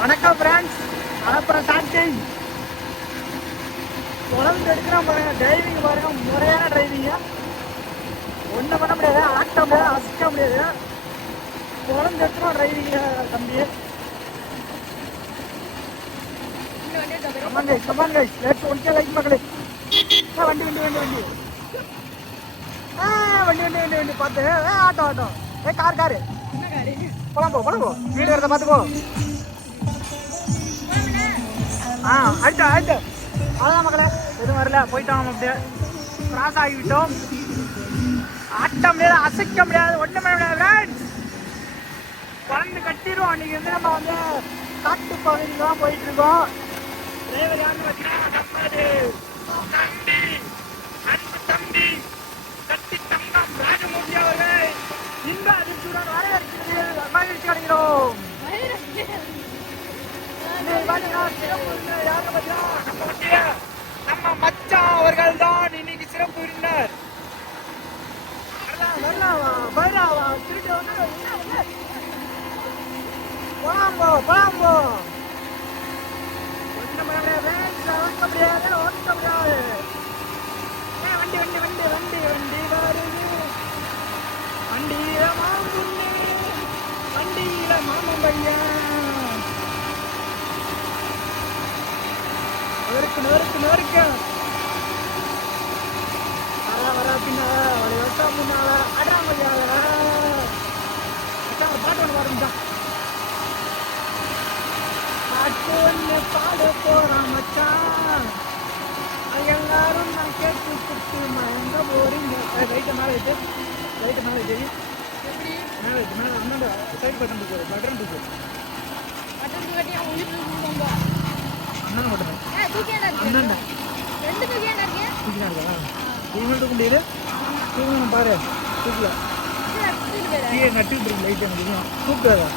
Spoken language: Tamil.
வணக்கம் ஃப்ரெண்ட்ஸ். அப்புறம் ஸ்டார்டிங் குழந்தை எடுக்கிறான் பாருங்க. டிரைவிங் பாருங்க, முறையான டிரைவிங்க. ஒன்றும் பண்ண முடியாது, ஆட்ட முடியாது, அசிக்க முடியாது. குழந்தை எடுக்கிறோம் டிரைவிங்க தம்பி. Come on guys, come on guys, let's one K like மக்களே. வண்டி வண்டி வண்டி வண்டி வண்டி வண்டி வண்டி வண்டி பார்த்து ஆட்டோ ஆட்டோ கார் காரு போலாம் போ வீடு வரத பார்த்து போ. ஆயிட்டு ஆயிட்டு அவ்வளோதான் மக்களே, எதுவும் வரல, போயிட்டோம். அப்படியே கிராஸ் ஆகிவிட்டோம். ஆட்ட முடியாது, அசைக்க முடியாது, ஒன்றும் பண்ண முடியாது ஃப்ரெண்ட்ஸ். குழந்தை கட்டிடுவோம். அன்றைக்கி வந்து நம்ம வந்து காட்டு பகுதிக்கு தான் போயிட்டு இருக்கோம். டிரைவர் யாருன்னு பார்த்தீங்கன்னா அன்பு தம்பி கட்டி தங்கம் ராஜமூர்த்தி அவர்கள் இந்த அதிர்ச்சியுடன் வரவேற்கிறது மகிழ்ச்சி அடைகிறோம். நம்ம மச்சான் அவர்கள் தான் இன்னைக்கு சிறப்பு விருந்தினர். போலாம்போ போலாம்போ வண்டி வண்டி வண்டி வண்டி வண்டி வருது. வண்டியில மாம்புண்ணே, வண்டியில மாமன் பையன் நொறுக்கு நொறுக்கு நொறுக்கு வர பின்னால ஒரு வருஷம் முன்னால அடாமையால பாட்டு ஒன்று பாருங்கச்சான். பாட்டு ஒன்று பாட போறான் மச்சான், எல்லாரும் நான் கேட்டு குட்டு மயங்க போறீங்க. லைட்டை மேலே வச்சு, லைட்டை மேலே வச்சு, மேலே வச்சு, மேலே அண்ணாண்ட சைடு பட்டன் இருக்கு, பட்டன் இருக்கு, அண்ணன் மட்டும் அண்ணாண்ட தூக்கினா இருக்கா? தூக்கினா இருக்க முடியாது, தூக்கணும் பாரு, தூக்கல நட்டுக்கிட்டு இருக்கு லைட். எனக்கு தூக்குறதா